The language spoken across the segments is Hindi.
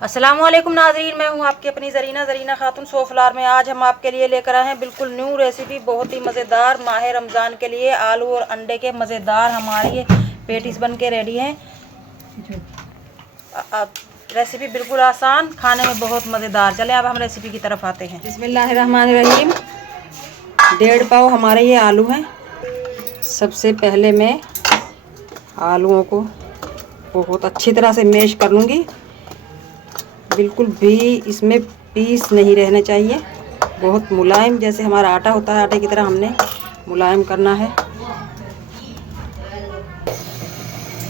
अस्सलाम वालेकुम नाज़रीन, मैं हूं आपकी अपनी ज़रीना खातून सोफलार में। आज हम आपके लिए लेकर आए हैं बिल्कुल न्यू रेसिपी, बहुत ही मज़ेदार। माह रमज़ान के लिए आलू और अंडे के मज़ेदार हमारी पेटीज बन के रेडी हैं। रेसिपी बिल्कुल आसान, खाने में बहुत मज़ेदार। चले अब हम रेसिपी की तरफ आते हैं। बिस्मिल्लाहिर्रहमानिर्रहीम। 1.5 पाव हमारे ये आलू हैं। सबसे पहले मैं आलूओं को बहुत अच्छी तरह से मैश कर लूँगी। बिल्कुल भी इसमें पीस नहीं रहने चाहिए, बहुत मुलायम, जैसे हमारा आटा होता है आटे की तरह हमने मुलायम करना है।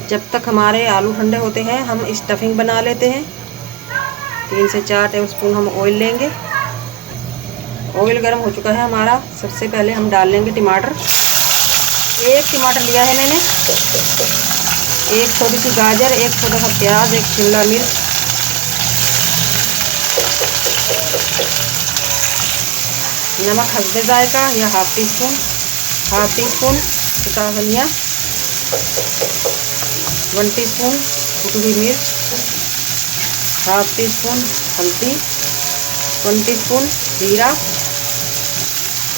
जब तक हमारे आलू ठंडे होते हैं हम स्टफिंग बना लेते हैं। 3 से 4 टेबलस्पून हम ऑयल लेंगे। ऑयल गर्म हो चुका है हमारा। सबसे पहले हम डाल लेंगे टमाटर। 1 टमाटर लिया है मैंने, 1 छोटी सी गाजर, 1 छोटा सा प्याज, 1 शिमला मिर्च, नमक हस्बे जायका या हाफ टी स्पून सूखा धनिया, 1 टीस्पून कुटी हुई मिर्च, हाफ टी स्पून हल्दी, 1 टीस्पून जीरा,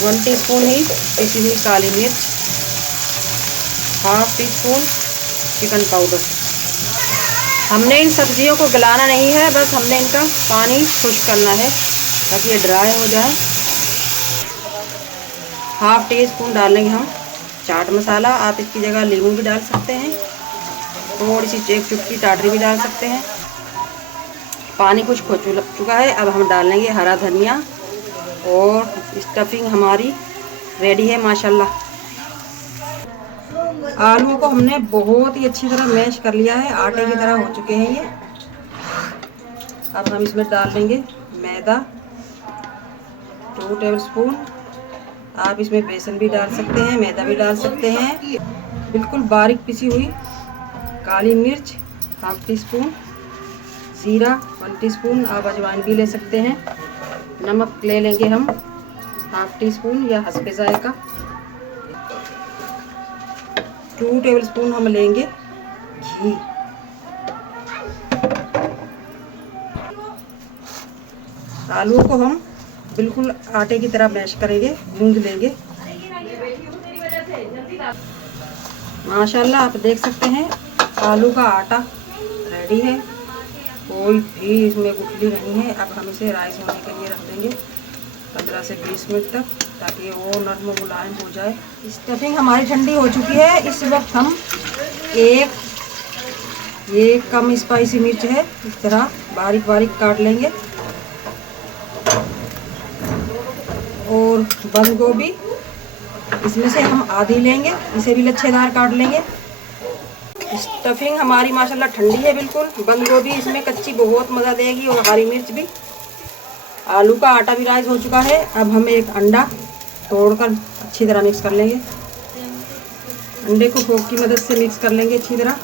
1 टीस्पून ही पिसी हुई काली मिर्च, half tea spoon chicken powder. हमने इन सब्जियों को गलाना नहीं है, बस हमने इनका पानी खुश्क करना है ताकि ये ड्राई हो जाए। हाफ टी स्पून डालेंगे हम चाट मसाला। आप इसकी जगह नींबू भी डाल सकते हैं, थोड़ी सी एक चुटकी टाटरी भी डाल सकते हैं। पानी कुछ हो चुका है। अब हम डालेंगे हरा धनिया और स्टफिंग हमारी रेडी है माशाल्लाह। आलू को हमने बहुत ही अच्छी तरह मैश कर लिया है, आटे की तरह हो चुके हैं ये। अब हम इसमें डाल देंगे मैदा 2 टेबलस्पून। आप इसमें बेसन भी डाल सकते हैं, मैदा भी डाल सकते हैं। बिल्कुल बारीक पिसी हुई काली मिर्च हाफ टी स्पून, जीरा 1 टीस्पून, आप अजवाइन भी ले सकते हैं। नमक ले लेंगे हम हाफ टी स्पून या हस्बे जायका। 2 टेबलस्पून हम लेंगे घी। आलू को हम बिल्कुल आटे की तरह मैश करेंगे, गूंद लेंगे। माशाल्लाह आप देख सकते हैं आलू का आटा रेडी है, कोई भी इसमें गुठली नहीं है। अब हम इसे राइस होने के लिए रख देंगे 15 से 20 मिनट तक, ताकि वो नरम मुलायम हो जाए। स्टफिंग हमारी ठंडी हो चुकी है। इस वक्त हम ये कम स्पाइसी मिर्च है, इस तरह बारीक बारीक काट लेंगे। और बंद गोभी इसमें से हम आधी लेंगे, इसे भी लच्छेदार काट लेंगे। स्टफिंग हमारी माशाल्लाह ठंडी है बिल्कुल। बंद गोभी इसमें कच्ची बहुत मज़ा देगी और हरी मिर्च भी। आलू का आटा भी राइस हो चुका है। अब हम एक अंडा तोड़कर अच्छी तरह मिक्स कर लेंगे। अंडे को फोक की मदद से मिक्स कर लेंगे अच्छी तरह।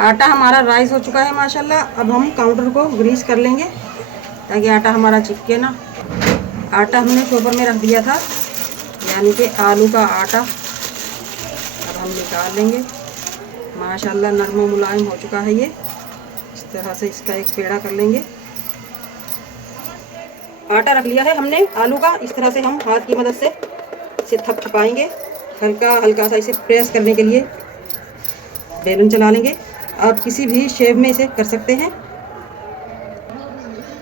आटा हमारा राइस हो चुका है माशाल्लाह। अब हम काउंटर को ग्रीस कर लेंगे ताकि आटा हमारा चिपके ना। आटा हमने चॉपर में रख दिया था, यानी कि आलू का आटा। अब हम निकाल लेंगे। माशाल्लाह नरम मुलायम हो चुका है ये। इस तरह से इसका एक पेड़ा कर लेंगे। आटा रख लिया है हमने आलू का। इस तरह से हम हाथ की मदद से इसे थपथपाएंगे, हल्का हल्का सा इसे प्रेस करने के लिए बेलन चला लेंगे। आप किसी भी शेप में इसे कर सकते हैं।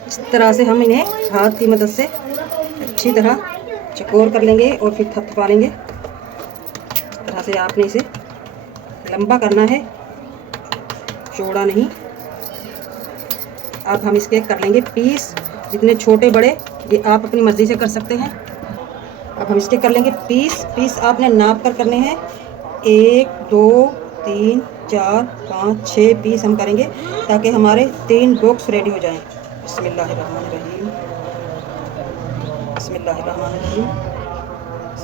इस तरह से हम इन्हें हाथ की मदद से अच्छी तरह चकोर कर लेंगे और फिर थपथपा लेंगे। इस तरह से आपने इसे लंबा करना है, चौड़ा नहीं। अब हम इसके कर लेंगे पीस, जितने छोटे बड़े ये आप अपनी मर्ज़ी से कर सकते हैं। अब हम इसके कर लेंगे पीस आपने नाप कर करने हैं। 1 2 3 4 5 6 पीस हम करेंगे ताकि हमारे 3 बॉक्स रेडी हो जाएं। बिस्मिल्लाहिर्रहमानिर्रहीम, बिस्मिल्लाहिर्रहमानिर्रहीम,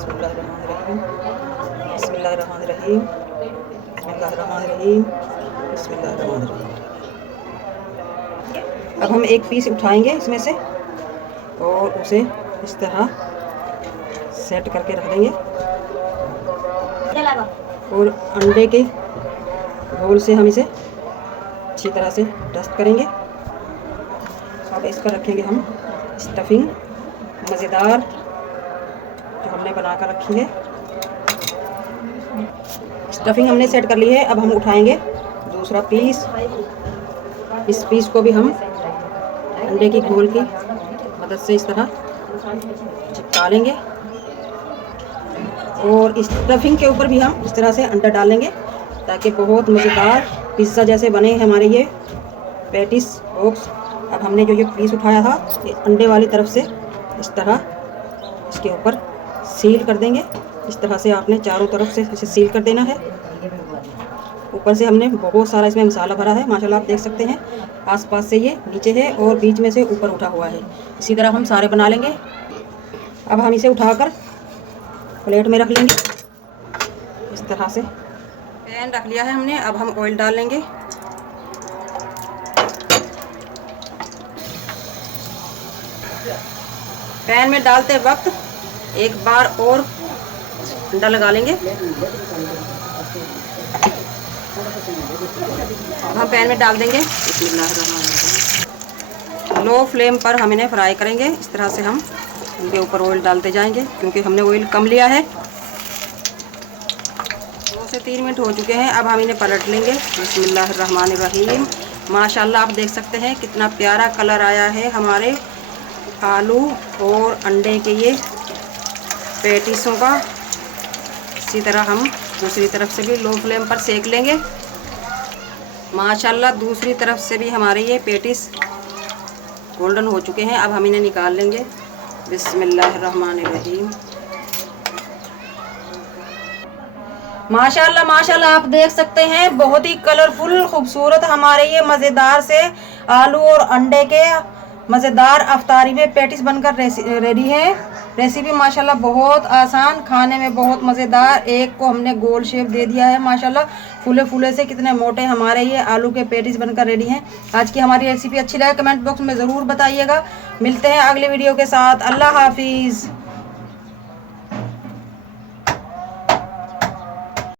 बिस्मिल्लाहिर्रहमानिर्रहीम, बिस्मिल्लाहिर्रहमानिर्रहीम, बिस्मिल्लाहिर्रहमानिर्रहीम, बिस्मिल्लाहिर्रहमानिर्रहीम। अब हम एक पीस उठाएंगे इसमें से और उसे इस तरह सेट करके रख देंगे और अंडे के घोल से हम इसे अच्छी तरह से डस्ट करेंगे। अब इस पर रखेंगे हम स्टफिंग मज़ेदार जो हमने बना कर रखी है। स्टफिंग हमने सेट कर ली है। अब हम उठाएंगे दूसरा पीस। इस पीस को भी हम अंडे की घोल की मदद से इस तरह चिपका लेंगे और इस स्टफिंग के ऊपर भी हम इस तरह से अंडा डालेंगे ताकि बहुत मज़ेदार पिज़्ज़ा जैसे बने हमारे ये पैटिस बॉक्स। अब हमने जो ये पीस उठाया था ये अंडे वाली तरफ से इस तरह इसके ऊपर सील कर देंगे। इस तरह से आपने चारों तरफ से इसे सील कर देना है। ऊपर से हमने बहुत सारा इसमें मसाला भरा है माशाल्लाह, आप देख सकते हैं। आसपास से ये नीचे है और बीच में से ऊपर उठा हुआ है। इसी तरह हम सारे बना लेंगे। अब हम इसे उठाकर प्लेट में रख लेंगे इस तरह से। पैन रख लिया है हमने। अब हम ऑयल डाल लेंगे। पैन में डालते वक्त एक बार और अंडा लगा लेंगे। अब हम पैन में डाल देंगे। लो फ्लेम पर हम इन्हें फ्राई करेंगे। इस तरह से हम इनके ऊपर ऑयल डालते जाएंगे क्योंकि हमने ऑयल कम लिया है। 2 से 3 मिनट हो चुके हैं। अब हम इन्हें पलट लेंगे। बिस्मिल्लाहिर्रहमानिर्रहीम। माशाल्लाह आप देख सकते हैं कितना प्यारा कलर आया है हमारे आलू और अंडे के ये पैटिसों का। इसी तरह हम दूसरी तरफ से भी लो फ्लेम पर सेक लेंगे। माशाल्लाह दूसरी तरफ से भी हमारे ये पैटिस गोल्डन हो चुके हैं। अब हम इन्हें निकाल लेंगे। बिस्मिल्लाहिर्रहमानिर्रहीम। माशाल्लाह माशाल्लाह आप देख सकते हैं बहुत ही कलरफुल खूबसूरत हमारे ये मज़ेदार से आलू और अंडे के मज़ेदार अफ्तारी में पैटिस बनकर रेडी है। रेसिपी माशाल्लाह बहुत आसान, खाने में बहुत मज़ेदार। एक को हमने गोल शेप दे दिया है माशाल्लाह। फूले फूले से कितने मोटे हमारे ये आलू के पैटिस बनकर रेडी हैं। आज की हमारी रेसिपी अच्छी लगे कमेंट बॉक्स में ज़रूर बताइएगा। मिलते हैं अगले वीडियो के साथ। अल्लाह हाफिज़।